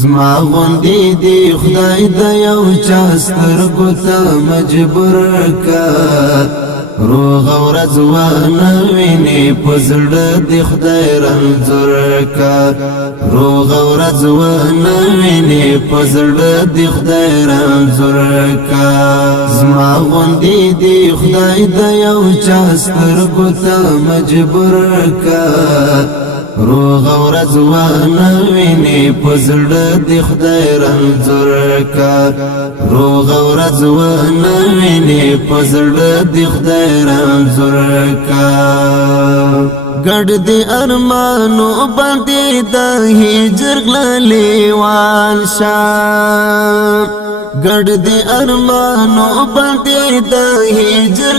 زما غوندې دی خدای د یو چا سترګو ته مجبور کا روغ ورځ ونه وینې په زړه د خدای رنځور کا روغ ورځ ونه وینې په زړه د خدای رنځور کا زما غوندې دی خدای د یو چا سترګو ته مجبور کا روغ ورځ ونه وینې په زړه د خدای رنځور کا روغ ورځ ونه وینې په زړه د خدای رنځور کا ګډ د ارمانو باندې د هجر لیوان شاه ګډ د ارمانو باندې د هجر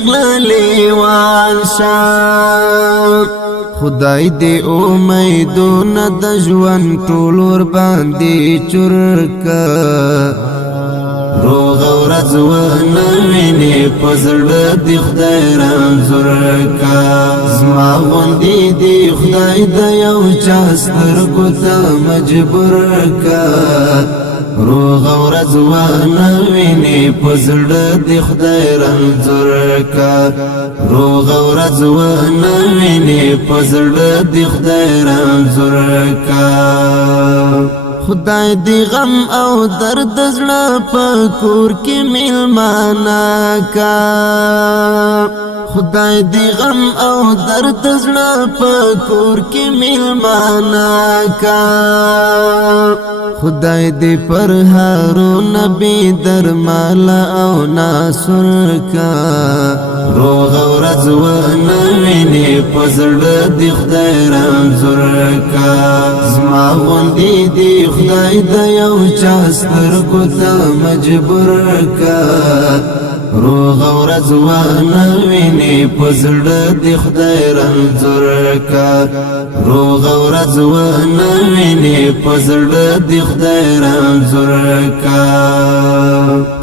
لیوان شاه خدای دې امیدونه د ژوند ټول ور باندې چورکا روغ ورځ ونه وینې په زړه د خدای رنځور کا زما غوندې دی خدای د یو چا سترګو ته مجبور کا روغ ورځ ونه وینې په زړه د خدای رنځور کا روغ ورځ ونه وینې په زړه د خدای رنځور کا خدای دی غم او درد زړه په کور کې میلمانه کا خدای دی غم او درد زړه په کور کې میلمانه کا خدای دی پر هارون نبی درمال او ناصر کا روغ ورځ ونه وینې په زړه د خدای رنځور کا زما غوندې دی خدای د یو چا سترګو ته مجبور کا روغ ورځ ونه وینې په زړه د خدای رنځور کا روغ ورځ ونه وینې په زړه د خدای رنځور کا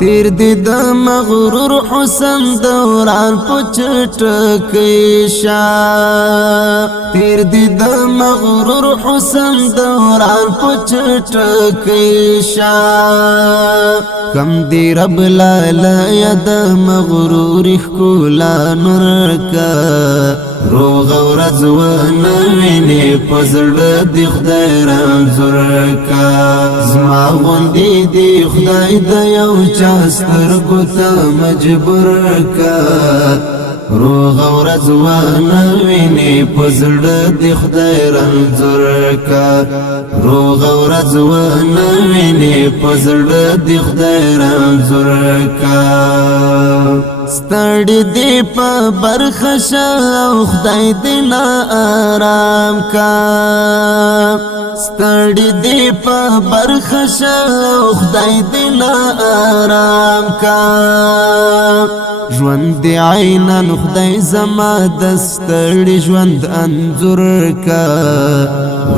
تیر دې د مغرور حسن دوران په چټکې شاه تیر دې د مغرور حسن دوران په چټکې شاه کم دی رب لالا ید مغرور ښکلا نور کا روغ ورځ ونه وینې په زړه د خدای رنځور کا زما غوندې دی خدای د یو چا سترګو ته مجبور کا روغ ورځ ونه وینې په زړه د خدای رنځور کا روغ ورځ ونه وینې په زړه د خدای رنځور کا ستړي دې په برخه شه او خدای دې نا آرام کا ستړي دې په برخه شه او خدای دې نا آرام کا ژوند دې عینا خدای زما د ستړي ژوند انځور کا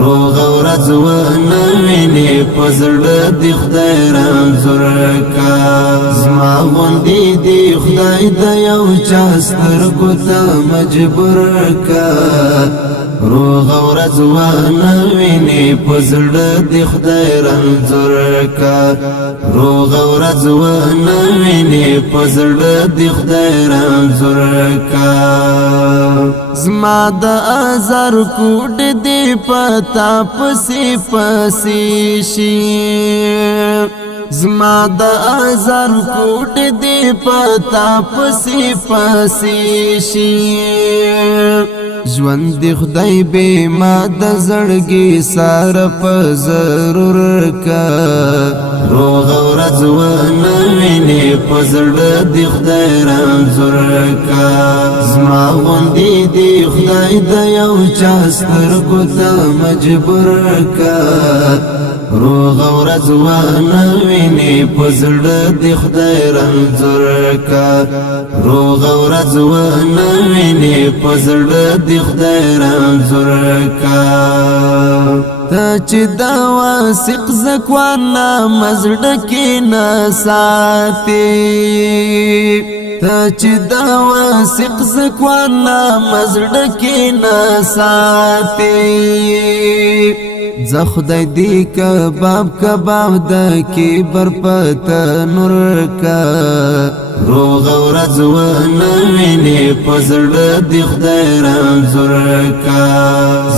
روغ ورځ ونه وینې په زړه د خدای رنځور کا زما غوندې دی خدای د یو چا سترګو ته مجبور کا روغ ورځ ونه وینې په زړه د خدای رنځور کا روغ ورځ ونه وینې په زړه د خدای رنځور کا زما د ازار کوټ دې پتا پسې پسې شي زما د ازار کوټ دې پتا پسې پسې شي ژوند دی خدای به ما د زړګي سار په ضرور کا روغ ورځ ونه وینې په زړه د خدای رنځور کا زما غوندې دی خدای د یو چا سترګو ته مجبور کا روغ ورځ ونه وینې په زړه د خدای رنځور کا روغ ورځ ونه وینې په زړه د خدای رنځور کا ته چې دا واثق زکوانا مزړه کې نه ساتي ته چې دا واثق زکوانا مزړه کې نه ساتي ز خدای دی کباب کباب د کبر پته نور کا روغ ورځ و نوینه پزړه دی خدای رنځور کا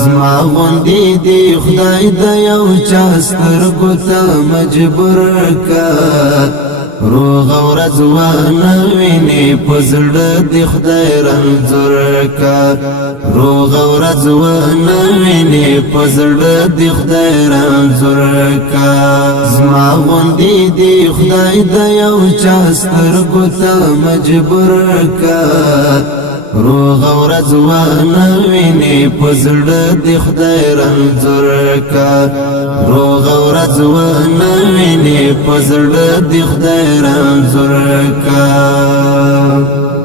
زما غوندې دی خدای د یو چا سترګو ته مجبور کا روغ ورځ و نوینه پزړه دی خدای رنځور کا روغ ورځ و نوینه پزړه دی خدای رنځور کا زما غوندې دی خدای د یو چا سترګو ته مجبور کا روغ ورځ و نوینه پزړه دی خدای رنځور کا روغ ورځ و نوینه پزړه دی خدای رنځور کا